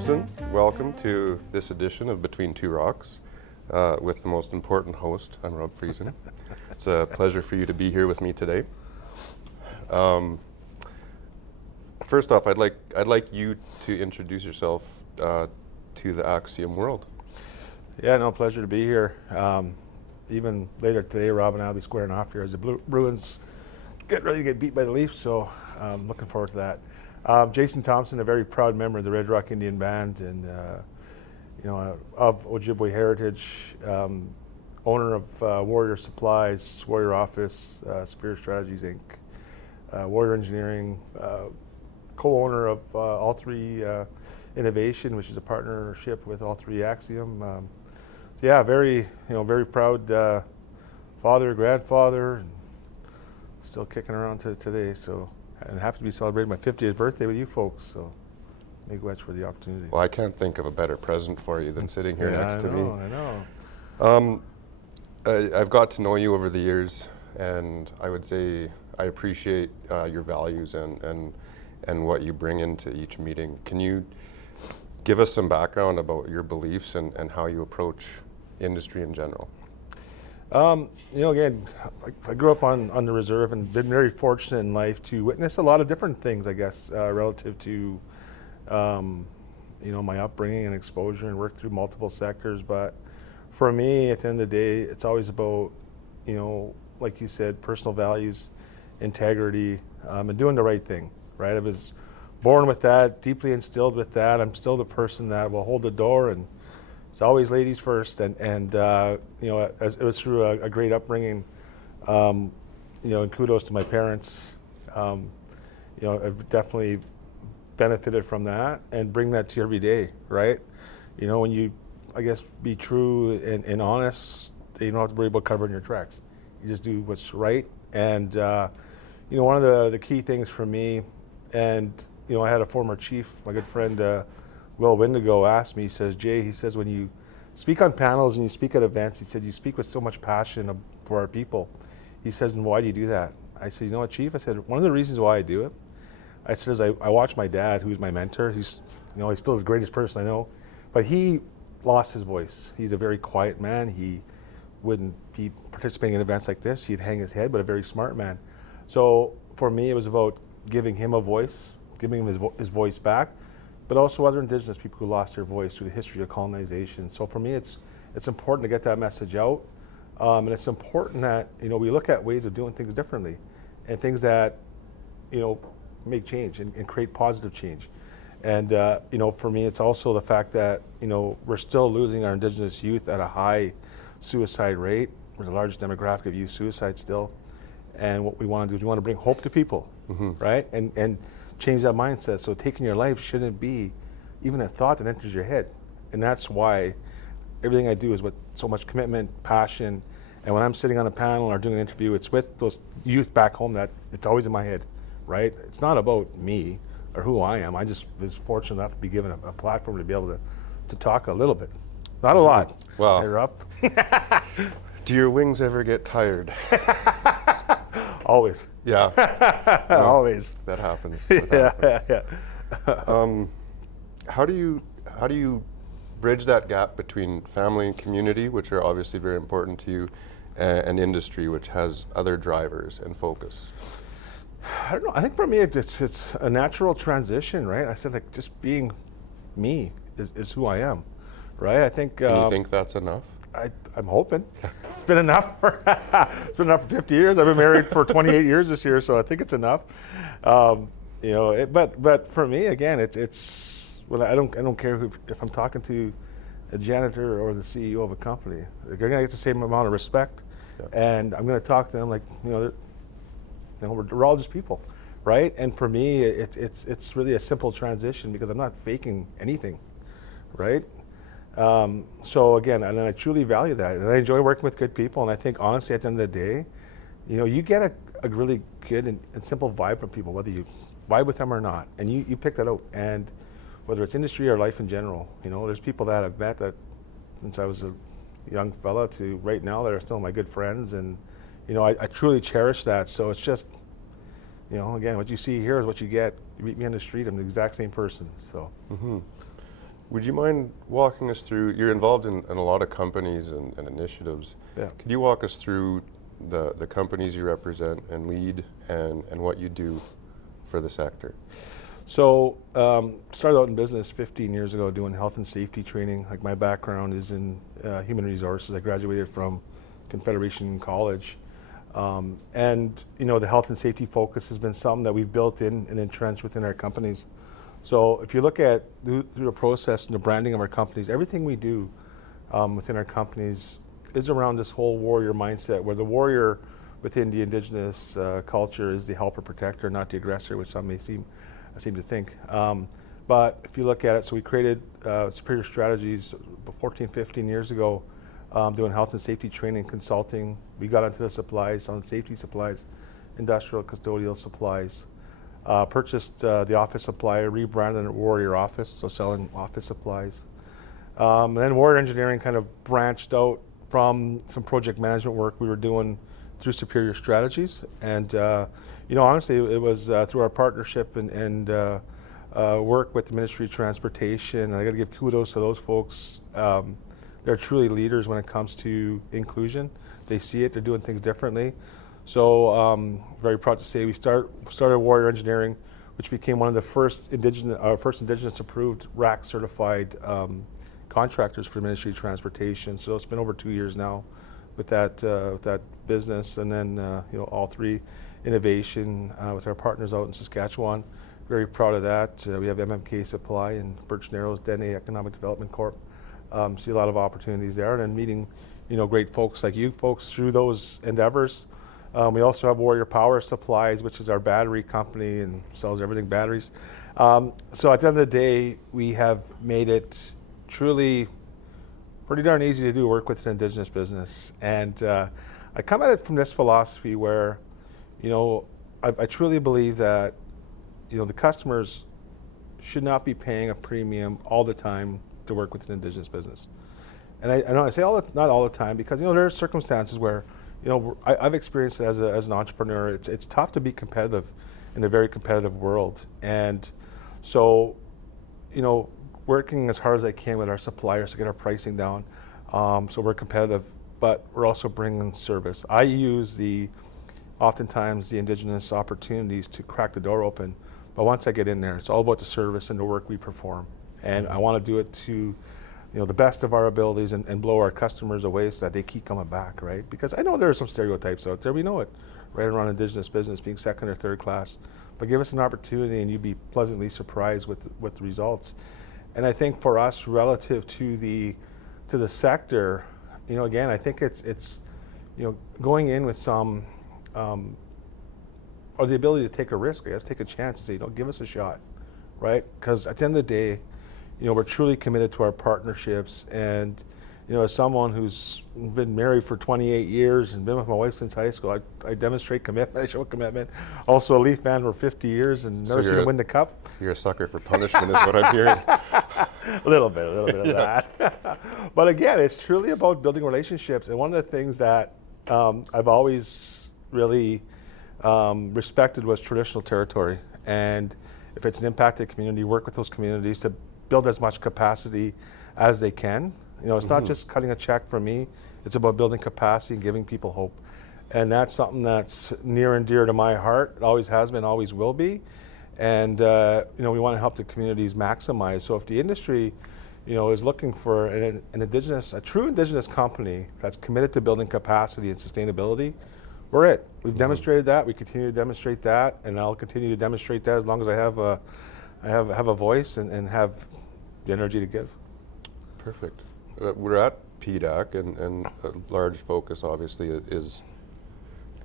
Thompson. Welcome to this edition of Between Two Rocks with the most important host. I'm Rob Friesen. It's a pleasure for you to be here with me today. First off, I'd like you to introduce yourself to the Axiom world. Yeah, no, pleasure to be here. Even later today, Rob and I will be squaring off here as the Bruins get ready to get beat by the Leafs, so looking forward to that. Jason Thompson, a very proud member of the Red Rock Indian Band and of Ojibwe heritage, owner of Warrior Supplies, Warrior Office, Superior Strategies Inc., Warrior Engineering, co-owner of All Three Innovation, which is a partnership with All Three Axiom. Yeah, very proud father, grandfather, and still kicking around to today. So, and happy to be celebrating my 50th birthday with you folks. So, make much for the opportunity. Well, I can't think of a better present for you than sitting here next to me. I know. I've got to know you over the years, and I would say I appreciate your values and what you bring into each meeting. Can you give us some background about your beliefs and how you approach industry in general? Again, I grew up on the reserve and been very fortunate in life to witness a lot of different things, I guess, relative to, my upbringing and exposure, and worked through multiple sectors. But for me, at the end of the day, it's always about, like you said, personal values, integrity, and doing the right thing, right? I was born with that, deeply instilled with that. I'm still the person that will hold the door, and it's always ladies first. And it was through a great upbringing, and kudos to my parents. I've definitely benefited from that and bring that to every day, right? When you, I guess, be true and honest, you don't have to worry about covering your tracks. You just do what's right. And, one of the key things for me, and, I had a former chief, my good friend, Will Windigo, asked me, he says, when you speak on panels and you speak at events, he said, you speak with so much passion for our people. He says, and why do you do that? I said, you know what, Chief? I said, one of the reasons why I do it, I said, I watch my dad, who's my mentor. He's still the greatest person I know, but he lost his voice. He's a very quiet man. He wouldn't be participating in events like this. He'd hang his head, but a very smart man. So for me, it was about giving him a voice, giving him his voice back, but also other Indigenous people who lost their voice through the history of colonization. So for me, it's important to get that message out, and it's important that we look at ways of doing things differently, and things that make change and create positive change. And for me, it's also the fact that we're still losing our Indigenous youth at a high suicide rate. We're the largest demographic of youth suicide still, and what we want to do is we want to bring hope to people, right? And change that mindset. So taking your life shouldn't be even a thought that enters your head. And that's why everything I do is with so much commitment, passion. And when I'm sitting on a panel or doing an interview, it's with those youth back home that it's always in my head, right? It's not about me or who I am. I just was fortunate enough to be given a platform to be able to talk a little bit. Not a lot. Well, you're up. Do your wings ever get tired? Always. Yeah. No, always. That happens. Yeah. How do you bridge that gap between family and community, which are obviously very important to you, and industry, which has other drivers and focus? I don't know. I think for me, it's a natural transition, right? I said, like, just being me is who I am, right? I think. And you think that's enough? I'm hoping. It's been enough for 50 years. I've been married for 28 years this year, so I think it's enough. But for me, again, it's well, I don't care if I'm talking to a janitor or the CEO of a company. They're going to get the same amount of respect, and I'm going to talk to them like we're all just people, right? And for me, it's really a simple transition because I'm not faking anything, right? So again, and I truly value that, and I enjoy working with good people. And I think honestly, at the end of the day, you get a really good and simple vibe from people, whether you vibe with them or not, and you pick that out. And whether it's industry or life in general, there's people that I've met that since I was a young fella to right now that are still my good friends, and I truly cherish that. So it's just, again, what you see here is what you get. You meet me on the street, I'm the exact same person. So. Mm-hmm. Would you mind walking us through, you're involved in a lot of companies and initiatives. Yeah. Could you walk us through the companies you represent and lead and what you do for the sector? So started out in business 15 years ago doing health and safety training. Like my background is in human resources. I graduated from Confederation College. And the health and safety focus has been something that we've built in and entrenched within our companies. So if you look at through the process and the branding of our companies, everything we do within our companies is around this whole warrior mindset, where the warrior within the Indigenous culture is the helper protector, not the aggressor, which some may seem to think. But if you look at it, so we created Superior Strategies 14, 15 years ago, doing health and safety training, consulting. We got into the supplies, on safety supplies, industrial custodial supplies. Purchased the office supply, rebranded it Warrior Office, so selling office supplies. And then Warrior Engineering kind of branched out from some project management work we were doing through Superior Strategies. And honestly, it was through our partnership and work with the Ministry of Transportation. And I got to give kudos to those folks. They're truly leaders when it comes to inclusion. They see it, they're doing things differently. So very proud to say we started Warrior Engineering, which became one of the first Indigenous approved RAC certified contractors for the Ministry of Transportation. So it's been over 2 years now with that business, and then all three innovation with our partners out in Saskatchewan. Very proud of that. We have MMK Supply and Birch Narrows, Dene Economic Development Corp. See a lot of opportunities there, and then meeting great folks like you folks through those endeavors. We also have Warrior Power Supplies, which is our battery company and sells everything batteries. So at the end of the day, we have made it truly pretty darn easy to do work with an Indigenous business. And I come at it from this philosophy where, I truly believe that, the customers should not be paying a premium all the time to work with an Indigenous business. And I know I say not all the time, because there are circumstances where I've experienced it as an entrepreneur. It's tough to be competitive in a very competitive world, and so working as hard as I can with our suppliers to get our pricing down, so we're competitive, but we're also bringing service. I use oftentimes the Indigenous opportunities to crack the door open, but once I get in there, it's all about the service and the work we perform, and I want to do it to the best of our abilities and blow our customers away so that they keep coming back, right? Because I know there are some stereotypes out there. We know it, right around Indigenous business being second or third class. But give us an opportunity and you'd be pleasantly surprised with the results. And I think for us, relative to the sector, again, I think it's going in with some, or the ability to take a risk, I guess, take a chance and say, give us a shot, right? Because at the end of the day, we're truly committed to our partnerships, and as someone who's been married for 28 years and been with my wife since high school, I demonstrate commitment, I show commitment. Also a Leaf fan for 50 years and never seen him win the cup. You're a sucker for punishment is what I'm hearing. a little bit of that. But again, it's truly about building relationships, and one of the things that I've always really respected was traditional territory, and if it's an impacted community, work with those communities to build as much capacity as they can. It's not just cutting a check for me, it's about building capacity and giving people hope. And that's something that's near and dear to my heart. It always has been, always will be. And we want to help the communities maximize. So if the industry is looking for a true Indigenous company that's committed to building capacity and sustainability, we're it. We've demonstrated that, we continue to demonstrate that, and I'll continue to demonstrate that as long as I have a voice and have the energy to give. Perfect. We're at PDAC, and a large focus obviously is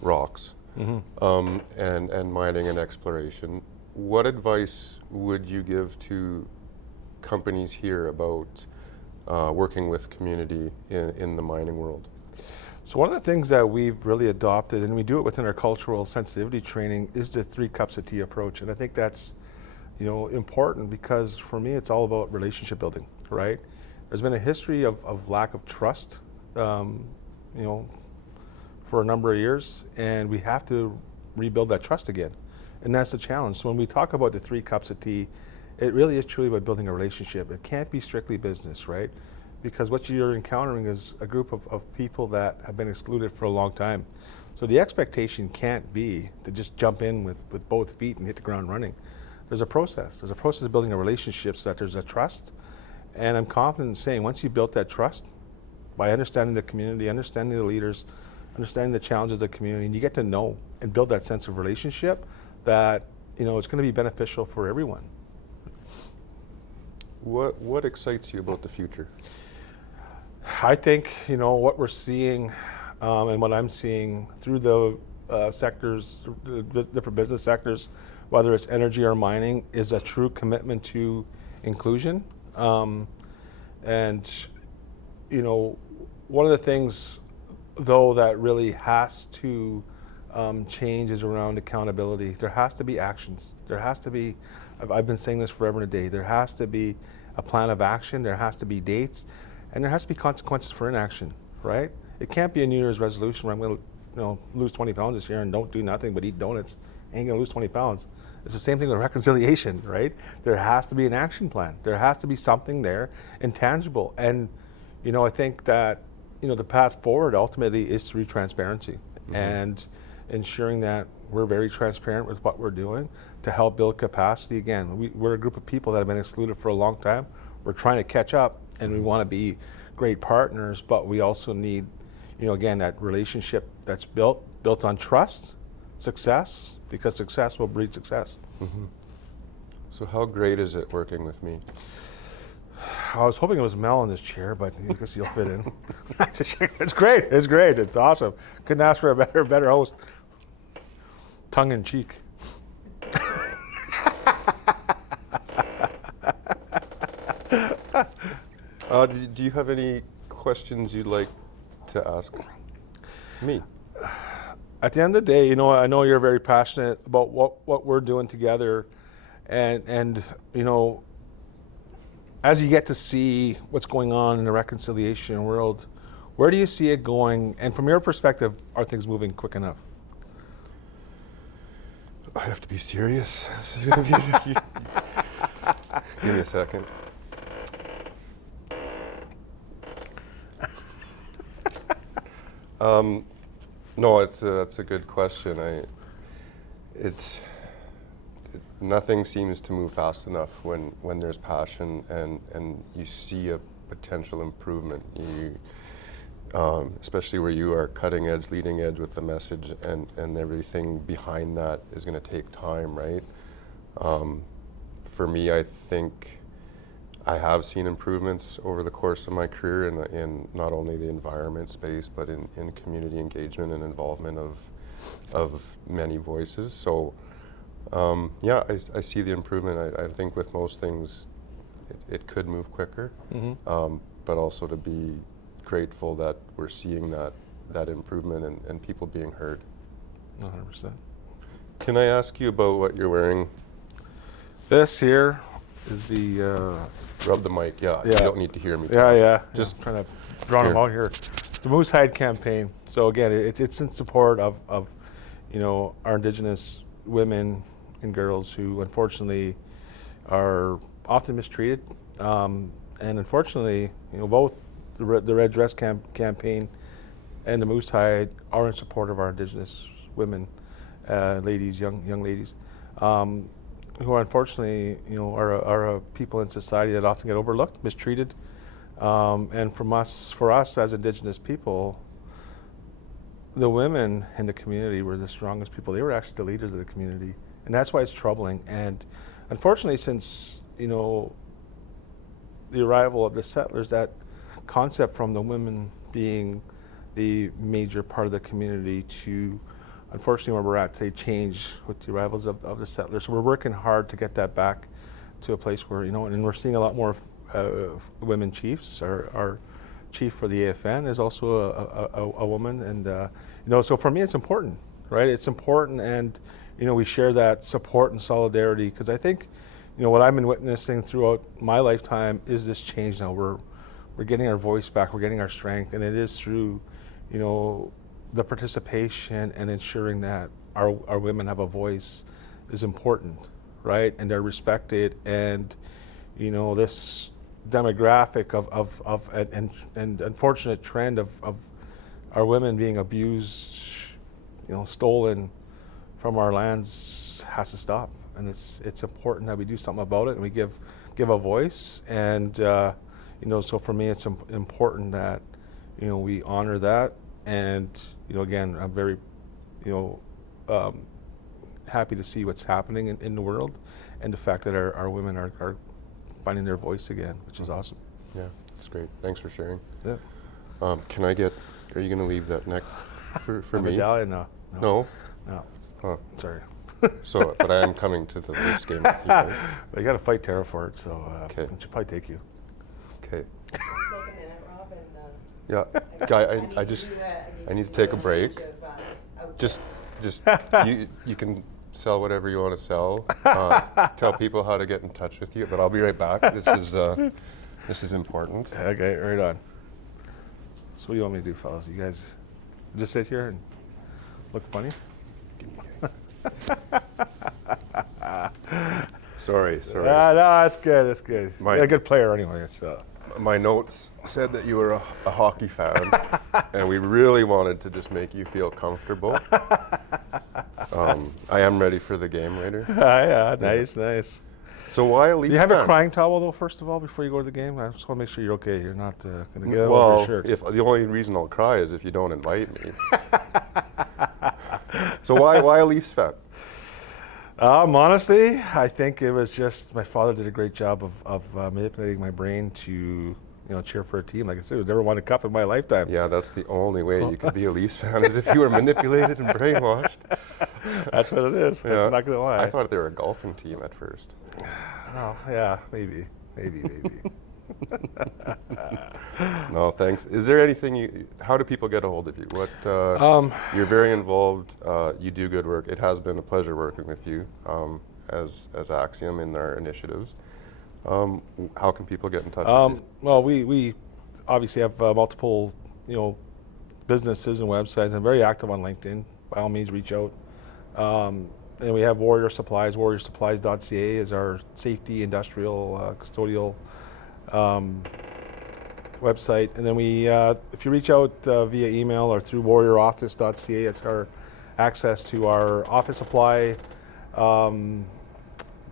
rocks and mining and exploration. What advice would you give to companies here about working with community in the mining world? So one of the things that we've really adopted, and we do it within our cultural sensitivity training, is the 3 cups of tea approach. And I think that's important, because for me it's all about relationship building, right? There's been a history of lack of trust, for a number of years, and we have to rebuild that trust again. And that's the challenge. So when we talk about the 3 cups of tea, it really is truly about building a relationship. It can't be strictly business, right? Because what you're encountering is a group of people that have been excluded for a long time. So the expectation can't be to just jump in with both feet and hit the ground running. There's a process. There's a process of building a relationship so that there's a trust. And I'm confident in saying once you built that trust, by understanding the community, understanding the leaders, understanding the challenges of the community, and you get to know and build that sense of relationship, that it's going to be beneficial for everyone. What excites you about the future? I think what we're seeing, and what I'm seeing through the sectors, the different business sectors, whether it's energy or mining, is a true commitment to inclusion. And one of the things, though, that really has to change is around accountability. There has to be actions. There has to be, I've been saying this forever and a day, there has to be a plan of action, there has to be dates, and there has to be consequences for inaction, right? It can't be a New Year's resolution where I'm going to lose 20 pounds this year and don't do nothing but eat donuts. I ain't going to lose 20 pounds. It's the same thing with reconciliation, right? There has to be an action plan. There has to be something there intangible. And, I think that, the path forward ultimately is through transparency and ensuring that we're very transparent with what we're doing to help build capacity. Again, we're a group of people that have been excluded for a long time. We're trying to catch up, and we want to be great partners, but we also need, again, that relationship that's built on trust, success, because success will breed success. So how great is it working with me? I was hoping it was Mel in this chair, but I guess you'll fit in. It's great. It's great. It's awesome. Couldn't ask for a better host. Tongue in cheek. Do you have any questions you'd like to ask me? At the end of the day, I know you're very passionate about what we're doing together, and as you get to see what's going on in the reconciliation world, where do you see it going? And from your perspective, are things moving quick enough? I have to be serious. This is gonna be Give me a second. No, that's a good question. Nothing seems to move fast enough when there's passion and you see a potential improvement. Especially where you are cutting edge, leading edge with the message, and everything behind that is going to take time, right? For me, I think I have seen improvements over the course of my career in not only the environment space, but in community engagement and involvement of many voices. So I see the improvement. I think with most things, it could move quicker, but also to be grateful that we're seeing that improvement and people being heard. 100%. Can I ask you about what you're wearing? This here is the... Rub the mic, yeah. You don't need to hear me. Yeah. Just trying to draw them out here. The Moose Hide campaign. So again, it's in support of our Indigenous women and girls who unfortunately are often mistreated. And unfortunately, both the Red Dress campaign and the Moose Hide are in support of our Indigenous women, ladies, young ladies, who are unfortunately, are a people in society that often get overlooked, mistreated. And for us as Indigenous people, the women in the community were the strongest people. They were actually the leaders of the community. And that's why it's troubling. And unfortunately, since, the arrival of the settlers, that concept from the women being the major part of the community to, unfortunately, where we're at today, change with the arrivals of the settlers. So we're working hard to get that back to a place where, and we're seeing a lot more women chiefs. Our chief for the AFN is also a woman. And, so for me, it's important, right? It's important. And, we share that support and solidarity, because I think, what I've been witnessing throughout my lifetime is this change now. We're getting our voice back, we're getting our strength, and it is through, the participation and ensuring that our women have a voice is important, right? And they're respected, and this demographic of and unfortunate trend of our women being abused, stolen from our lands has to stop. And it's important that we do something about it, and we give a voice. And so for me, it's important that we honor that. And again, I'm very happy to see what's happening in the world, and the fact that our women are finding their voice again, which is awesome. Yeah, that's great. Thanks for sharing. Yeah. Are you going to leave that neck for me? Medallion? No? No. Huh. Sorry. So, but I am coming to the Leafs game with you, right? But you got to fight Tara for it, so Okay. it should probably take you. Okay. Take a minute, Rob, and Yeah, Guy, I need to take a break. Just you can sell whatever you want to sell. Tell people how to get in touch with you, but I'll be right back. This is important. Okay, right on. So what do you want me to do, fellas? You guys just sit here and look funny? Sorry. No, that's good. That's good. You're a good player anyway. So. My notes said that you were a hockey fan, and we really wanted to just make you feel comfortable. I am ready for the game later. Yeah, nice. So why a Leafs Do you have fan? a crying towel though? First of all, before you go to the game, I just want to make sure you're okay. You're not going to get over Well, your shirt. if the only reason I'll cry is if you don't invite me. So why a Leafs fan? Honestly, I think it was just my father did a great job of manipulating my brain to cheer for a team. Like I said, who's never won a cup in my lifetime. Yeah, that's the only way you could be a Leafs fan is if you were manipulated and brainwashed. That's what it is. Yeah. I'm not going to lie. I thought they were a golfing team at first. Oh, yeah, maybe. No, thanks. Is there anything how do people get a hold of you? You're very involved. You do good work. It has been a pleasure working with you as Axiom in our initiatives. How can people get in touch with you? Well, we obviously have multiple, businesses and websites. I'm very active on LinkedIn. By all means, reach out. And we have Warrior Supplies. WarriorSupplies.ca is our safety, industrial, custodial website. And then if you reach out via email or through WarriorOffice.ca, it's our access to our office supply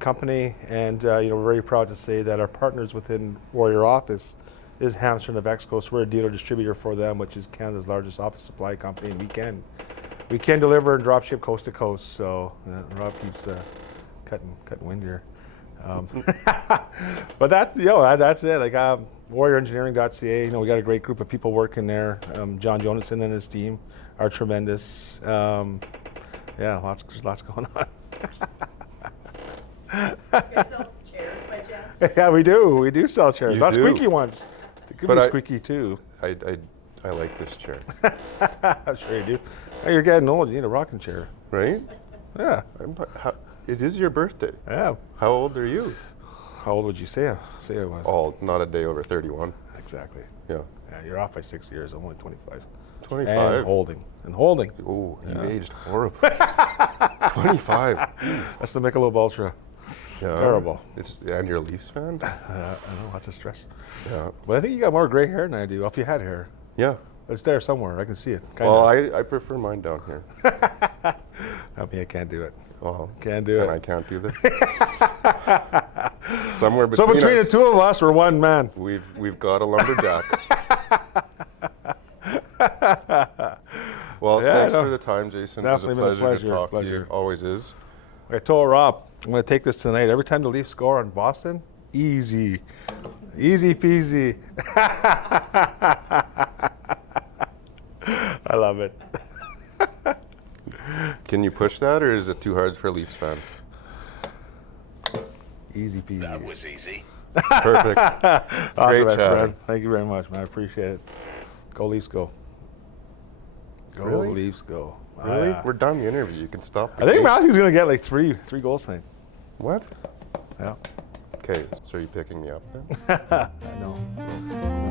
company. And we're very proud to say that our partners within Warrior Office is Hamster and Avexco. So we're a dealer distributor for them, which is Canada's largest office supply company, and we can deliver and drop ship coast to coast. So Rob keeps cutting wind here. But that's it. Like WarriorEngineering.ca. We got a great group of people working there. John Jonason and his team are tremendous. There's lots going on. You guys sell chairs by chance? Yeah, we do sell chairs. You Not do? squeaky ones. They could But be I- squeaky too. I like this chair. I'm sure you do. Hey, you're getting old. You need a rocking chair. Right? Yeah. It is your birthday. Yeah. How old are you? How old would you say I was? Oh, not a day over 31. Exactly. Yeah. Yeah, you're off by 6 years. I'm only 25. 25. And holding. Oh, you've aged horribly. 25. That's the Michelob Ultra. Yeah. Terrible. And you're a Leafs fan? I know, lots of stress. Yeah. But I think you got more gray hair than I do. If you had hair, Yeah. it's there somewhere. I can see it. Well, I prefer mine down here. I can't do it. Well, Can't do and it. I can't do this. Somewhere So between between us, the two of us, we're one man. we've got a lumberjack. Well, Yeah, thanks no. for the time, Jason. Definitely it was a been a pleasure to talk to you. pleasure. Always is. I told Rob, I'm going to take this tonight. Every time the Leafs score on Boston, easy peasy. I love it. Can you push that, or is it too hard for a Leafs fan? Easy peasy. That was easy. Perfect. Awesome, Great my chatting. friend. Thank you very much, man. I appreciate it. Go Leafs, go. Go Really? Leafs, go. Really? Yeah. We're done the interview. You can stop. The I think game. Matthew's going to get like three goals tonight. What? Yeah. Okay, so are you picking me up then? I know.